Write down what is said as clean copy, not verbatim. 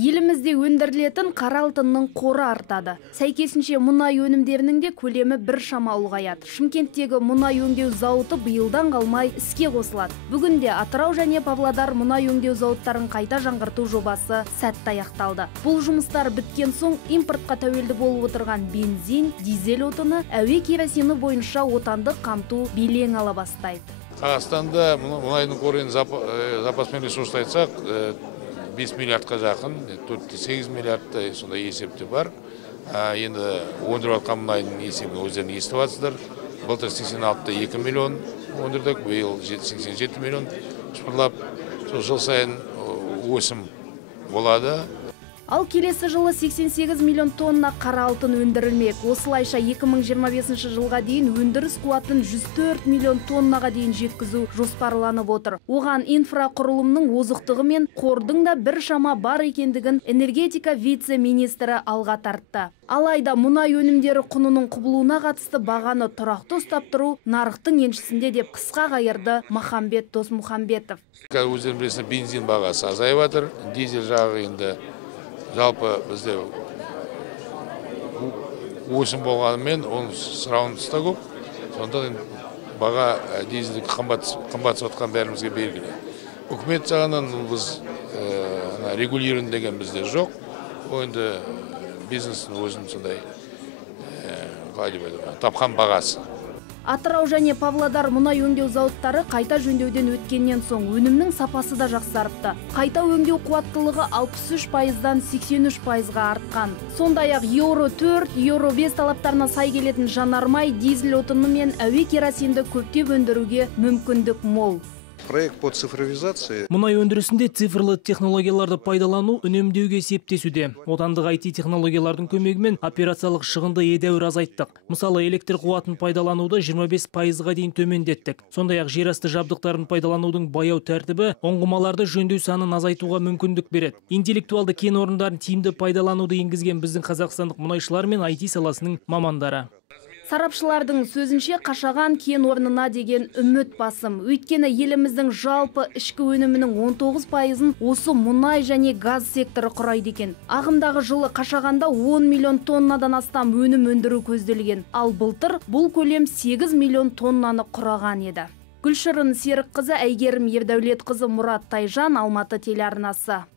Елімізде өндірілетін қара алтынның қоры артады. Сәйкесінше мұнай өнімдерінің де көлемі біршама ұлғаяды. Шымкенттегі мұнай өңдеу зауыты биылдан қалмай іске қосылады. Бүгінде Атырау және Павлодар мұнай өңдеу зауыттарын қайта жаңғырту жобасы сәтті аяқталды. Бұл жұмыстар біткен соң импортқа тәуелді болып отырған бензин, дизель отыны, әуе керосині бойынша отандық қамту белең ала бастайды. Қазақстанда мұнайдың қорын запаспен ресурсты айтсақ, 5 миллиардқа жақын, 8 миллиардтай сондай есепте бар. Енді өндіріп жатқан мұнайдың есебін өздерін естіп жатсыздар. Былтыр 86,2 миллион өндірдік, биыл 87 миллион шпырлап, жыл сайын өсім болады. Ал келесі жылы 88 миллион тонна қара алтын өндірілмек. Осылайша 2025 жылға дейін өндіріс қуатын 104 миллион тоннаға дейін жеткізу жоспарланып отыр. Оған инфрақұрылымның озықтығы мен қордың да біршама бар екендігін энергетика вице-министрі алға тартты. Алайда мұнай өнімдері құнының құбылуына қатысты бағаны тұрақты ұстап тұру нарықтың еншісінде деп қысқа қайырды Махамбет Досмұхамбетов. Өздерің білесіздер, бензин бағасы азайып жатыр, дизель жағы енді жалпы бізде өсім болғанымен оның сұранысы да көп. Сонда баға дизельдік қымбат сатқан бәрімізге белгілі. Үкімет жағынан біз регулирован деген бізде жоқ. Енді бизнестің өзінің сондай тапқан бағасы. Атырау және Павлодар мұнай өңдеу зауыттары қайта жөндеуден өткеннен соң өнімнің сапасы да жақсарыпты. Қайта өңдеу қуаттылығы 63%-дан 83%-ға артқан. Сондай-ақ Еуро 4, Еуро 5 талаптарына сай келетін жанармай, дизель отыны мен әуе керосинді көптеп өндіруге мүмкіндік мол. Проект по цифровизации. Мұнай өндірісінде цифрлы технологияларды пайдалану үнемдеуге септесуде. Отандық IT технологиялардың көмегімен операциялық шығынды едәуір азайттық. Мысалы, электр қуатын пайдалануды 25%-ға дейін төмендеттік. Сондай-ақ жерасты жабдықтарын пайдаланудың баяу тәртібі ұңғымаларды жөндеу санын азайтуға мүмкіндік береді. Интеллектуалды кен орындарын тиімді пайдалануды енгізген біздің қазақстандық мұнайшылар мен IT саласының мамандары. Сарапшылардың сөзінше Қашаған кен орнына деген үміт басым. Өйткені еліміздің жалпы ішкі өнімінің 19%-ын осы мұнай және газ секторы құрайды екен. Ағымдағы жылы Қашағанда 10 миллион тоннадан астам өнім өндіру көзделген. Ал былтыр бұл көлем 8 миллион тоннаны құраған еді. Гүлшырын Серікқызы, Әйгерім Ердәулетқызы, Мұрат Тайжан, Алматы телеарнасы.